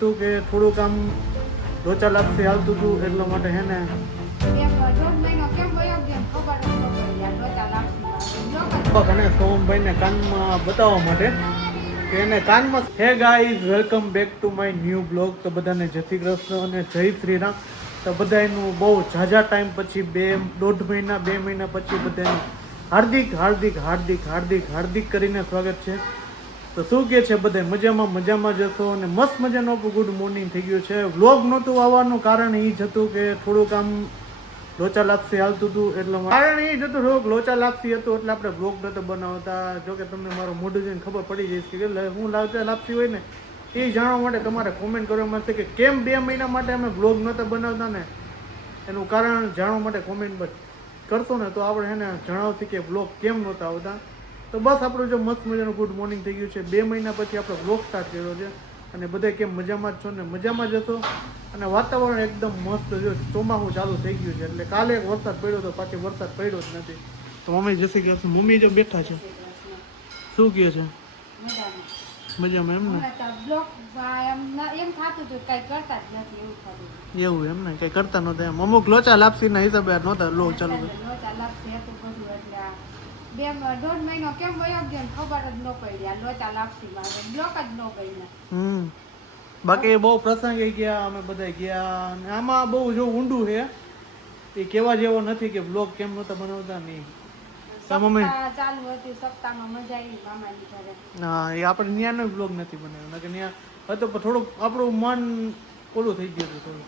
કે થોડુંક આમ લોચા લાપસી હાલતું હતું એટલા માટે હે ને અને સોમભાઈને કાનમાં બતાવવા માટે કે એને કાનમાં hey guys welcome back to my new blog. તો બધાને જય શ્રી કૃષ્ણ અને જય શ્રી રામ. તો બધાનું બહુ ઝાઝા ટાઈમ પછી 2.5 મહિના 2 મહિના પછી બધાનું હાર્દિક હાર્દિક હાર્દિક હાર્દિક હાર્દિક કરીને સ્વાગત છે. તો શું કહે છે બધા મજામાં જશો અને મસ્ત મજાનો ગુડ મોર્નિંગ થઈ ગયું છે. વ્લોગ નહોતું આવવાનું કારણ એ જ હતું કે થોડુંક આમ લોચા લાપસી હાલતું હતું એટલે કારણ એ જ હતું થોડુંક લોચા લાપસી હતું એટલે આપણે વ્લોગ નહોતો બનાવતા. જોકે તમને મારું મોઢું જોઈને ખબર પડી જઈશ કે હું લોચા લાપસી હોય ને એ જાણવા માટે તમારે કોમેન્ટ કરવામાં આવશે કે કેમ 2 મહિના માટે અમે વ્લોગ નહોતા બનાવતા ને એનું કારણ જાણવા માટે કોમેન્ટ કરશો ને તો આપણે એને જણાવશું કે વ્લોગ કેમ નહોતા આવતા. તો બસ આપણું જો મસ્ત મજાનું ગુડ મોર્નિંગ થઈ ગયું છે. 2 મહિના પછી આપણે વ્લોગ સ્ટાર્ટ કર્યો છે અને બધા કેમ મજામાં જ છો ને મજામાં જશો. અને વાતાવરણ એકદમ મસ્ત જો ચોમાસું ચાલુ થઈ ગયું છે એટલે કાલે એક વરસાદ પડ્યો તો પાછી વરસાદ પડ્યો જ નથી. તો મમ્મી જશે કે મમ્મી જો બેઠા છે શું કહે છે મજામાં એમ ને એવું એમ ને કઈ કરતા નહોતા એમ અમુક લોચા લાપસી ના હિસાબે નહોતા લો ચાલુ 1.5 મહિનો કેમ વયો ગયો ખબર જ ન પડી. આ લોચા લાપસીમાં બ્લોક જ ન કર્યા. બાકી બહુ પ્રસંગે ગયા અમે બધા ગયા અને આમાં બહુ જો ઊંડું છે એ કેવા જેવો નથી કે બ્લોગ કેમ નહોતા બનાવતા નહીં. ચાલુ હતી સપ્તાહમાં મજા આવી મામાની ઘરે. હા એ આપણે ન્યાનો બ્લોગ નથી બનાવ્યો કે ત્યાં હતો પણ થોડુંક આપણું મન ઓલું થઈ ગયું હતું થોડું.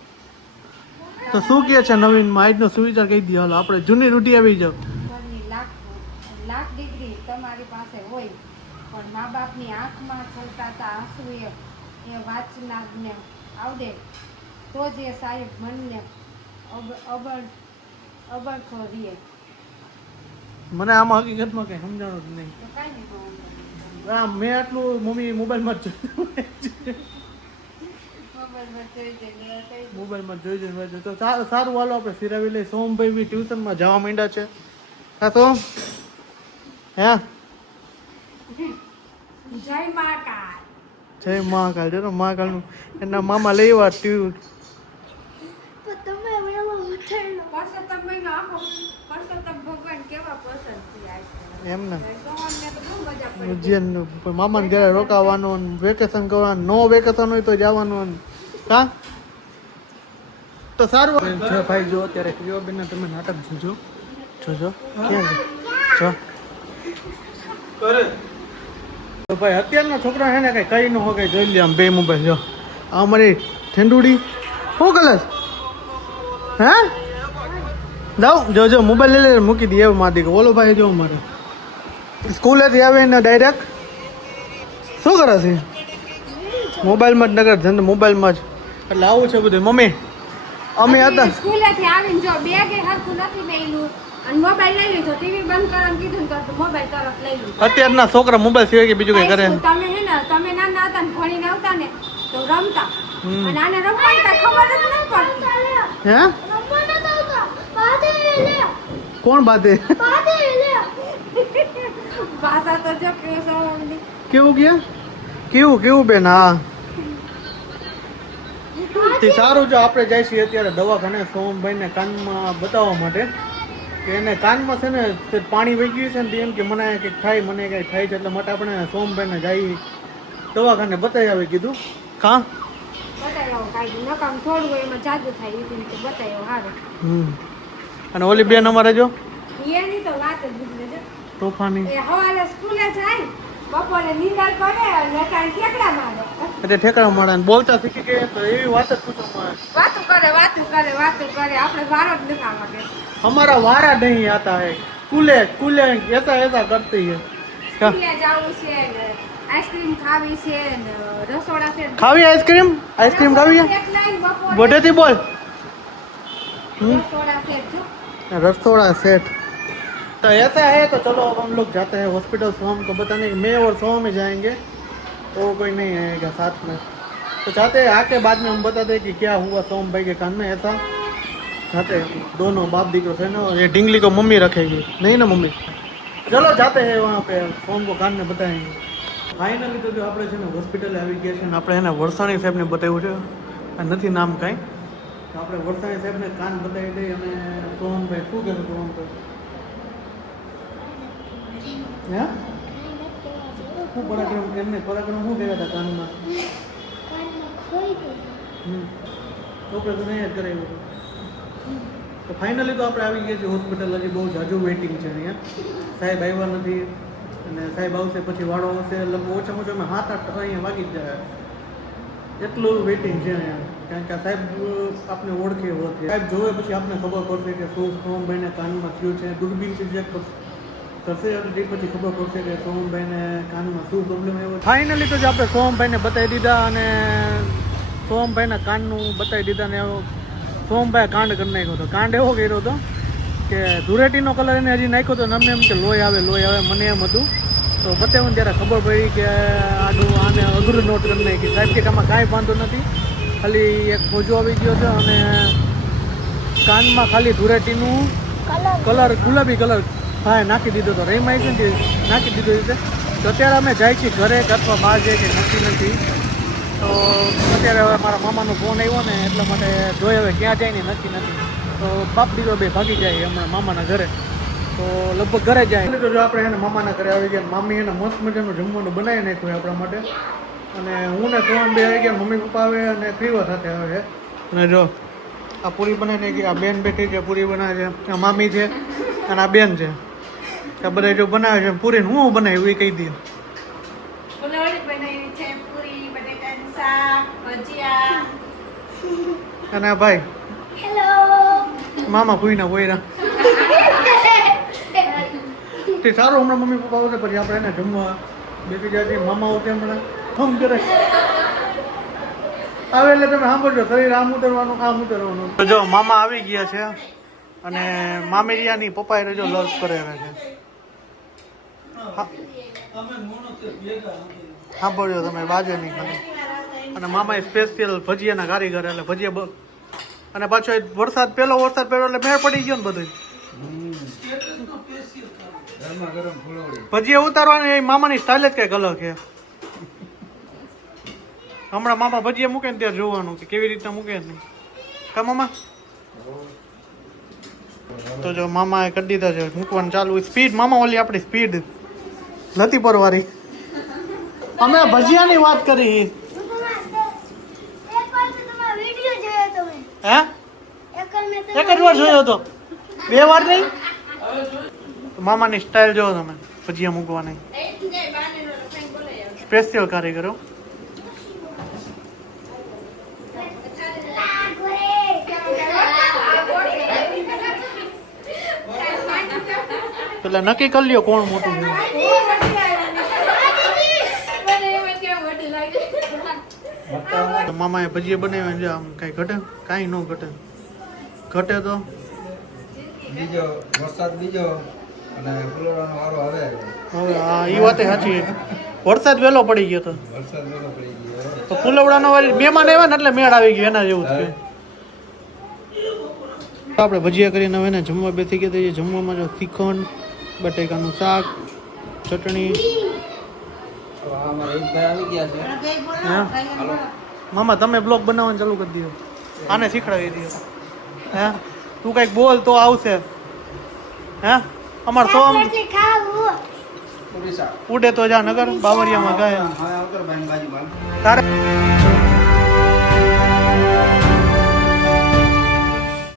તો શું કહે છે નવીનમાં આજનો સુવિચાર કહી દે હાલો આપણે જૂની રૂઢી આવી જાવ. લાખ ડિગ્રી તમારી પાસે હોય પણ મા બાપની આંખમાં છલકાતા આંસુ એ વાંચનારને આવડે તો જ એ સાહેબ મનને અબળખો રીએ. મને આમાં હકીકતમાં કઈ સમજાણું જ નહીં. હા મેં આટલું મમ્મી મોબાઈલમાં જ જોઈ જોઈને તો સારું હાલો આપણે સિરાવી લઈ. સોમભાઈ બી ટ્યુશનમાં જવા માંડ્યા છે. હા સોમ હે જય મહાકાલ. જય મહાકાલ જો મહાકાલનું એના મામા લેવા ટ્યુન એમ ને મામાને ઘરે રોકાવાનું વેકેશન કરવાનું નો વેકેશન હોય તો જવાનું હા તો સારું ભાઈ જો અત્યારે ક્રિયાબેન તમે નાટક જોજો ક્યાં જો તો ભાઈ અત્યારના છોકરા છે ને કઈ કઈ ન હોય કઈ જોઈ લે આમ બે મોબાઈલ જો આ મારી ઠંડુડી શું કલર હે જાઉં જો મોબાઈલ લઈ લે મૂકી દે એવું મારી ઓલો ભાઈ જો મારે સ્કૂલેથી આવે ને ડાયરેક્ટ શું કરે છે મોબાઈલમાં જ નગર ધંધો મોબાઈલમાં જ એટલે આવું છે બધું. મમ્મી અમે હતા સ્કૂલેથી આવીને જો બેગ એ હરખું નથી મેલું અને મોબાઈલ લઈ લીધો ટીવી બંધ કરવાનું કીધું તો મોબાઈલ તરત લઈ લીધો. અત્યારના છોકરા મોબાઈલ સિવાય કે બીજું કઈ કરે તમે હે ને તમે નાના હતા ને ભણીને આવતા ને તો રમતા અને આને રમવાની કઈ ખબર જ ન પડતી. હે કોણ બાદે ભાષા તો જો કેવું બેન હા તે સારું જો આપણે જાય છીએ અત્યારે દવાખાને સોમભાઈને કાનમાં બતાવવા માટે કે એને કાનમાં છે ને પાણી વહી ગયું છે ને એમ કે મને કંઈક થાય મને કંઈક થાય છે એટલે માટે આપણે સોમભાઈને જઈ દવાખાને બતાવી આવી કીધું કાં બતાવ્યો કાઈ નકામ થોડું હોય એમાં જાદુ થાય એ રીતે બતાવ્યો હારે. અને ઓલી બેન અમારે જો એની તો વાત જ બીજી છે તોફાની એ હવારે સ્કૂલે જાય બપોરે નીંદર કરે અને કાઈ ઠેકડા મારે એટલે ઠેકડા મારે ને બોલતા શીખી ગયે તો એવી વાત જ પૂછો વાતું કરે આપણે વારો જ નથી આવવા દે. हमारा वारा नहीं आता है कूले ऐसा करती है સ્કૂલે જાવું છે ને આઈસ્ક્રીમ ખાવી છે ને રસોડા છે खावी आइसक्रीम खावी है बोटेती बोल રસોડા છે જો रसोड़ा सेट तो ऐसा है तो चलो अब हम लोग जाते हैं हॉस्पिटल. सोम को बताने कि मैं और सोम में जाएंगे तो कोई नहीं आएगा साथ में. तो चाहते हैं आके बाद में हम बताते हैं कि क्या हुआ सोम भाई के कान में ऐसा जाते हैं दोनों बाप दीकरो से ना. ये डिंगली को मम्मी रखेगी नहीं ना मम्मी. चलो जाते हैं वहाँ पे सोम को कान में बताएंगे. ફાઇનલી તો જો આપણે છે ને હોસ્પિટલે આવી ગયા છે ને આપણે એને વરસાણી સાહેબને બતાવ્યું છે આ નથી નામ કાંઈ તો આપણે વરસાણી સાહેબને કાન બતાવી દઈએ અને સોહમભાઈ શું કહેશું સોહમભાઈ હે શું પરાક્રમ એમને પરાક્રમ શું કહેતા હતા કાનમાં ઓપરેશન અહીંયા જ કરાવ્યું હતું તો ફાઇનલી તો આપણે આવી ગયા છીએ હોસ્પિટલ હજી બહુ જાજુ વેઇટિંગ છે અહીંયા સાહેબ આવ્યા નથી અને સાહેબ આવશે પછી વાળો આવશે લગભગ ઓછામાં ઓછા 7-8 અહીંયા વાગી જ જાય એટલું વેઇટિંગ છે અહીંયા કારણ કે આ સાહેબ આપને ઓળખે હોત સાહેબ જોવે પછી આપને ખબર પડશે કે શું સોહમભાઈને કાનમાં થયું છે દૂરબીનથી ચેક કરશે એટલે પછી ખબર પડશે કે સોહમભાઈને કાનમાં શું પ્રોબ્લેમ આવ્યો ફાઇનલી તો જે આપણે સોહમભાઈને બતાવી દીધા અને સોહમભાઈના કાનનું બતાવી દીધા ને સોહમભાઈ કાંડ કરી નાખ્યો હતો કાંડ એવો કર્યો હતો કે ધૂળેટીનો કલર એને હજી નાખ્યો હતો ને અમને એમ કે લોહી આવે મને એમ હતું તો બતાવ્યું ત્યારે ખબર પડી કે આનું આને અઘરું નોટ કરી નાખી સાહેબ કે આમાં કાંઈ વાંધો નથી ખાલી એક ખોજો આવી ગયો છે અને કાનમાં ખાલી ધૂળેટીનું કલર ગુલાબી કલર હા નાખી દીધો હતો રેમ આવી છે ને નાખી દીધો રીતે તો અત્યારે અમે જાય છીએ ઘરે અથવા બહાર જઈએ કે નથી તો અત્યારે હવે મારા મામાનો ફોન આવ્યો ને એટલા માટે જોઈએ હવે ક્યાં જાય ને નથી તો બાપ દીકરો બે ભાગી જાય હમણાં મામાના ઘરે તો લગભગ ઘરે જાય તો જો આપણે એને મામાના ઘરે આવી ગયા મામી એને મસ્ત મજાનું જમવાનું બનાવી નાખ્યું આપણા માટે અને હું ને સોહમ બે આવી ગયા મમ્મી પપ્પા આવે અને ફ્રીવા સાથે આવે અને જો આ પૂરી બનાવીને ગઈ આ બેન બેઠી છે પૂરી બનાવે છે આ મામી છે અને આ બેન છે આ બધા જો બનાવે છે પૂરી હું બનાવ્યું એ કહી દઈએ અને આ ભાઈ મામા ભૂઈના ભોયરા તે સારું હમણાં મમ્મી પપ્પા આવશે પછી આપણે એને જમવા બેસી જાય છે મામાઓ કેમ હમણાં હમ કરે આવે એટલે તમે સાંભળજો શરીર આમ ઉતરવાનું તો જો મામા આવી ગયા છે અને મામેરિયાની પપ્પાએ રજો લર્ક કરેલા છે સાંભળજો તમે બાજુ નહીં ખાલી અને મામાએ સ્પેશિયલ ભજીયાના કારીગર એટલે ભજીયા અને પાછો વરસાદ પહેલો એટલે મેળ પડી ગયો ને બધું ભજીયા ઉતારવાની એ મામાની સ્ટાઇલ જ કઈક અલગ છે હમણાં મામા ભજીયા મૂકે ને ત્યારે જોવાનું કે કેવી રીતના મૂકે નહીં કા મામા તો જો મામાએ કરી દીધા છે મૂકવાનું ચાલુ સ્પીડ મામા ઓલી આપણી સ્પીડ લતીપર વાળી અમે ભજીયાની વાત કરી હે એક જ વાર જોયો હતો 2 વાર નહીં મામાની સ્ટાઇલ જોવો તમે ભજીયા મૂકવાની સ્પેશિયલ કારીગરો પેલા નક્કી કરી લ્યો કોણ મોટું છે મામાએ ભજીયા બનાવ્યા છે આમ કઈ ઘટે કાંઈ ન ઘટે તો બીજો વરસાદ બીજો અને ફૂલવાનો વારો આવે હવે હા એ વાત સાચી વરસાદ વહેલો પડી ગયો તો તો ફૂલવડાનો વાળી મહેમાન આવ્યા ને એટલે મેળ આવી ગયો એના જેવું છે આપણે ભજીયા કરીને હવે ને જમવા બેસી ગયા છીએ જમવામાં જો શ્રીખંડ બટેકાનું શાક ચટણી મામા તમે બ્લોગ બનાવવાનું ચાલુ કરી દો આને શીખડાવી દો હે તું કઈક બોલ તો આવશે હે અમાર તો ઉડે તો જા નગર બાવરિયામાં ગાય તારે